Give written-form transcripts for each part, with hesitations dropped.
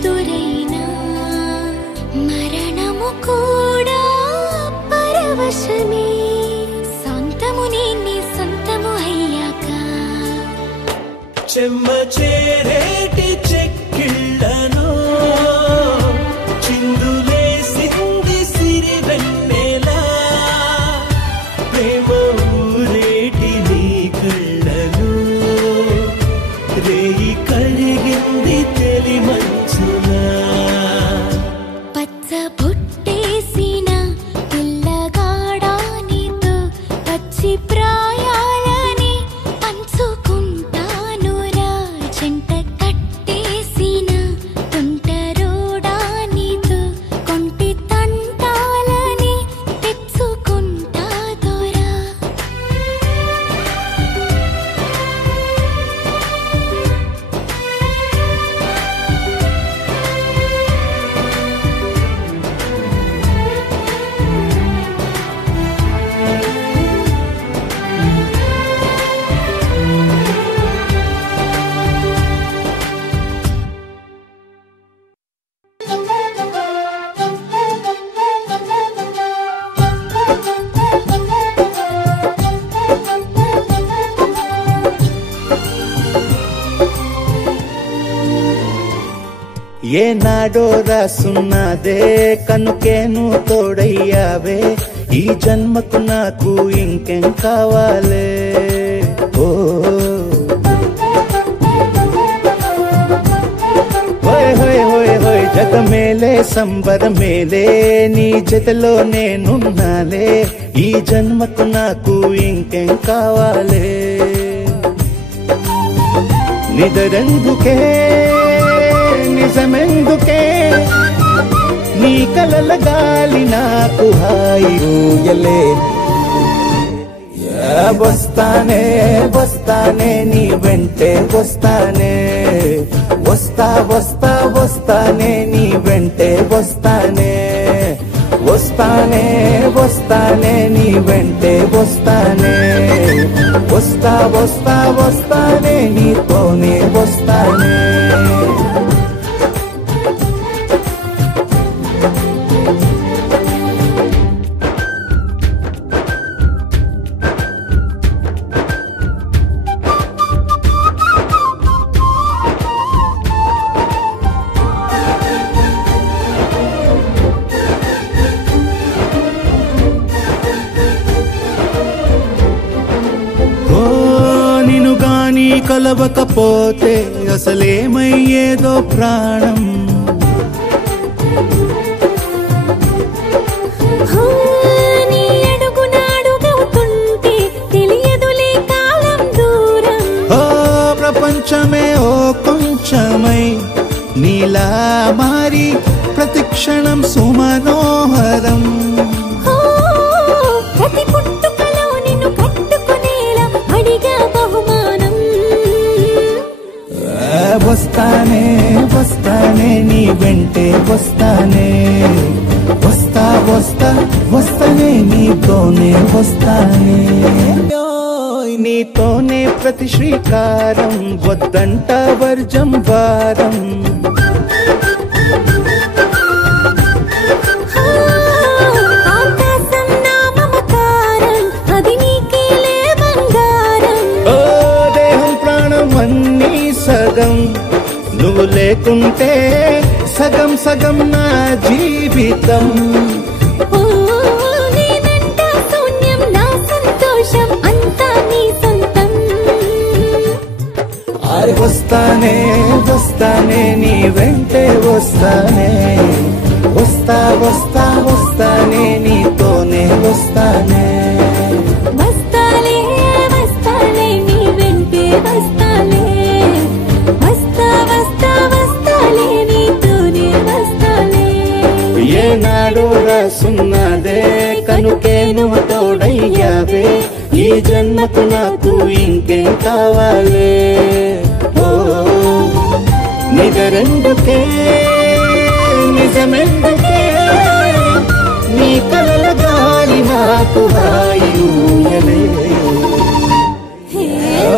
ఎదురైనా మరణము కూడా పరవశమే. సొంతము నీ సొంతము అయ్యాక చెమ్మ చేరేటి చెక్కిళ్ళను చిందులేసింది సిరి వెన్నెలా. ప్రేమ ఊరేటి నీ కళ్ళను రేయి కడిగింది తెలి మంచులా. పచ్చ బొట్టేసిన పిల్లగాడా నీతో పచ్చి ప్రాయాలని పంచుకుంటానురా. చెంట కట్టేసిన తుంటరోడా నీతో కొంటి తంటాలని తెచ్చుకుంటా దొరా. ఏనాడో రాసున్నదే కనుకేను తోడయ్యావే. ఈ జన్మకు నాకు ఇంకేం కావాలే. ఓ హోయ్ హోయ్ హోయ్ హోయ్ జగ మేలే సంబర మేలే నీ జతలో నేనున్నాలే. ఈ జన్మకు నాకు ఇంకేం కావాలే. నిదరెందుకే నిజమెందుకే నీ కలల గాలి నాకు హాయి ఊయలే. వస్తానే వస్తానే నీ వెంటే వస్తానే. వస్తా వస్తా వస్తానే నీ వెంటే వస్తానే. వస్తానే వస్తానే నీ వెంటే వస్తానే. వస్తా వస్తా వస్తానే నీతోనే వస్తానే. కలవకపోతే అసలేమయ్యేదో ప్రాణం. నీ అడుగునాడుగవుతుంటే తెలియదులే కాలం దూరం. ఓ ప్రపంచమే ఓ కొంచెమై నీలా మారి ప్రతిక్షణం సుమనోహరం. ప్రతి పుట్టుకలో నిన్ను కట్టుకునేలా అడిగా బహుమానం. వస్తానే వస్తానే నీ వెంటే వస్తానే. వస్తా వస్తా వస్తానే నీతోనే వస్తానే. నీతోనే ప్రతి శ్రీకారం వద్దంట వర్జం వారం. ఆకాశం నా మమకారం అది నీకేలే బంగారం. ఓ దేహం ప్రాణం అన్నీ సగం నువ్వు లేకుంటే సగం సగం నా జీవితం. నేనంట శూన్యం నా సంతోషం అంతా నీ సొంతం. వస్తానే వస్తానే నీ వెంటే వస్తానే. వస్తా వస్తా వస్తానే నీతోనే వస్తానే. వస్తాలే వస్తాలే నీ వెంటే వస్తాలే. వస్తా వస్తా వస్తాలే నీతోనే వస్తాలే. ఏనాడు రాసున్నదే కనుకేను తోడయ్యావే. ఈ జన్మకు నాకు ఇంకేం కావాలే. ఓ నిజరెందుకే నిజమెందుకే నీ కలల గాలి నాకు హాయి ఊయలే.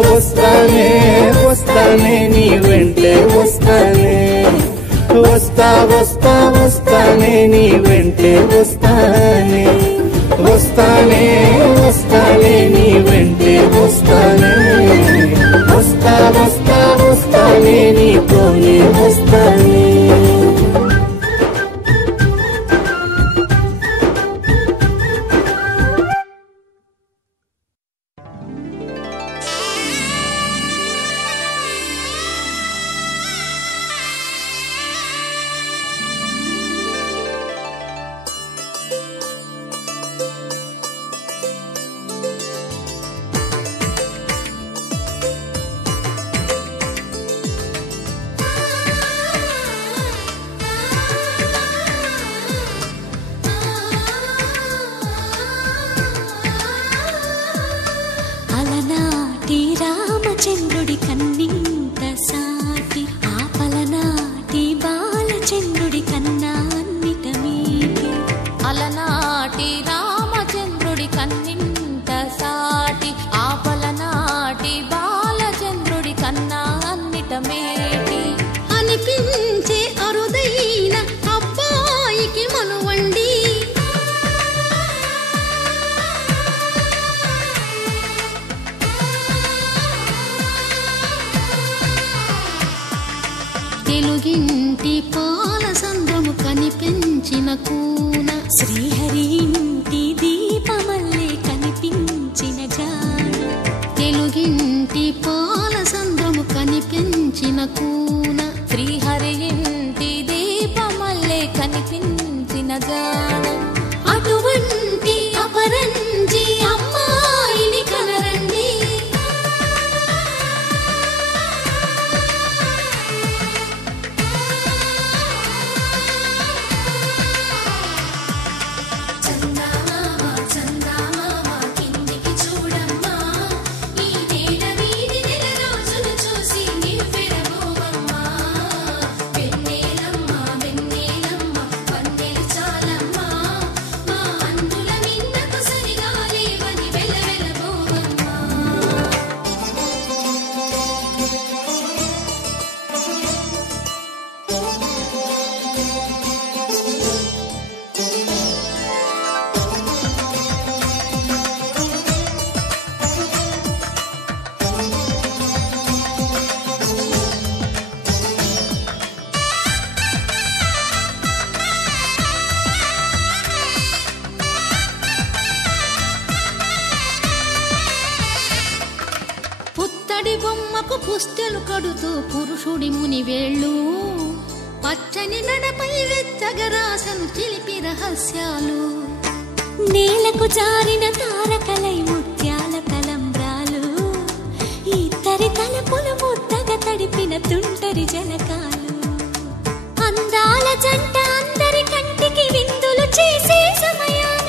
వస్తానే వస్తానే నీ వెంటే వస్తానే. వస్తా వస్తా వస్తానే నీ వెంటే వస్తానే వస్తానే వస్తానే నీ వెంటే వస్తానే వస్తా వస్తా వస్తానే నీతోనే వస్తానే చంద్రుడి కన్నింత సాటి ఆపలనాటి బాలచంద్రుడి కన్నా అన్నిట మీటి అలనాటి రామచంద్రుడి కన్నింత సాటి ఆపలనాటి బాలచంద్రుడి కన్నా అన్నిట మేటి అనిపించే అరుదైన అబ్బాయికి మనువండి తెలుగింటి పాలసంద్రము కనిపించిన కూన శ్రీహరి ఇంటి దీపమల్లే కనిపించిన జాడ తెలుగింటి పాలసంద్రము కనిపించిన కూన శ్రీహరి ఇంటి దీపమల్లే కనిపించిన జాడ అటువంటి అపరంజి అమ్మాయిని కనరండి పుస్తెలు కడుతూ పురుషుడి ముని వేళ్ళు పచ్చని నడపై వెచ్చగరాసను చిలిపి రహస్యాలు నేలకు జారిన తారకలై ముత్యాల తలంబ్రాలు ఇద్దరి తలపులు ముద్దగా తడిపిన తుంటరి జలకాలు అందాల జంట అందరి కంటికి విందులు చేసే సమయాన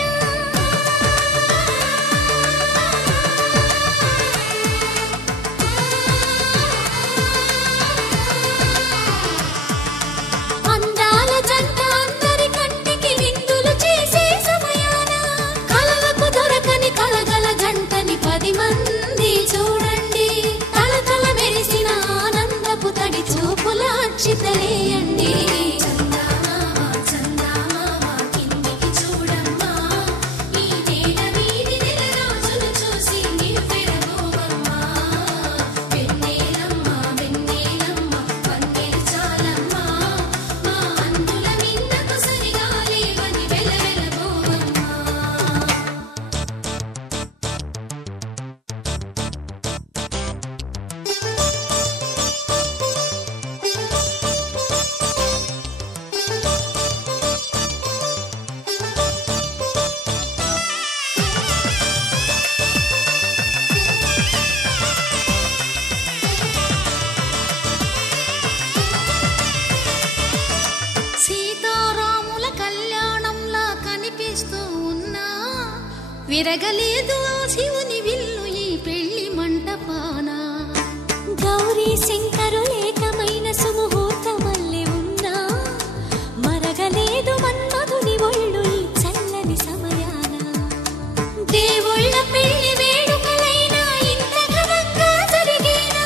చితలేయండి విరగలేదు ఆ శివుని విల్లు ఈ పెళ్లి మంటపాన గౌరీ శంకరులేకమైన సుముహూర్తమల్లె ఉన్నా మరగలేదు మన్మధుని ఒళ్ళు ఈ చల్లని సమయాన దేవుళ్ళ పెళ్లి వేడుకలైనా ఇంత ఘనంగా జరిగేనా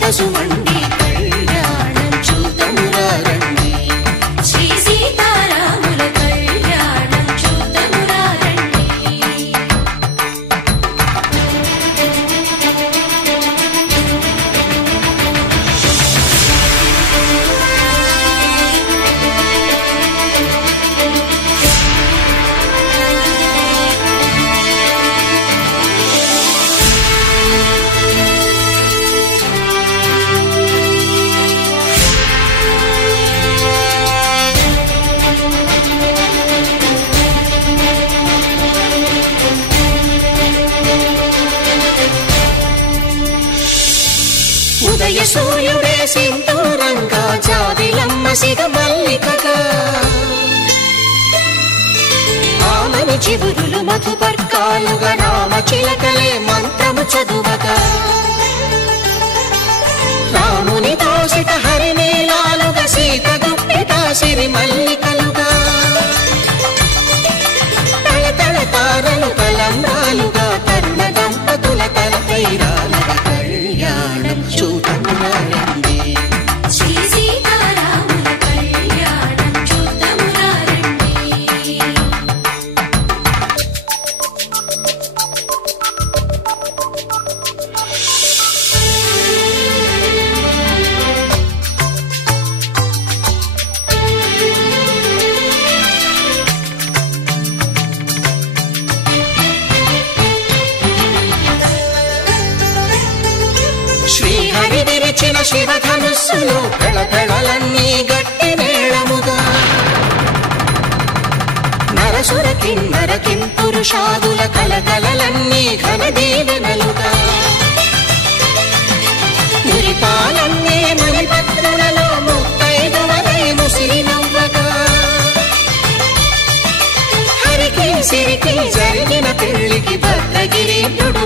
తసుమండి కళ్యాణం చూతమురా రండి. శ్రీ సీతారాముల కళ్యాణం చూతమురా రండి. ఉదయ సూర్యుడే సింధూరంగా జాబిలమ్మ సిగ మల్లికగా ఆమని చివురులు మధుపర్కాలుగా రామ చిలకలే మంత్రము చదువగా రాముని దోసిట హరినీలాలుగా సీత గుప్పిట సిరి మల్లికలుగా తళతళ తారలు తలంబ్రాలుగా తరుణ దంపతుల తలపై రాలగా కళ్యాణం చూతమురా రండి. శ్రీ సీతారాముల కళ్యాణం చూతమురా రండి. శ్రీహరి విరిచిన శివధనుస్సులు పెళపెళలన్నీ గట్టి మేళముగా నరసుర కిన్నర కింపురుషాదుల కలకలలన్నీ ఘన దీవెనలుగా మురిపాలన్నీ మణిపత్రులలో ముత్తైదువలై ముసిరి నవ్వగా హరికి సిరికి జరిగిన పెళ్లికి భద్రగిరీంద్రుడు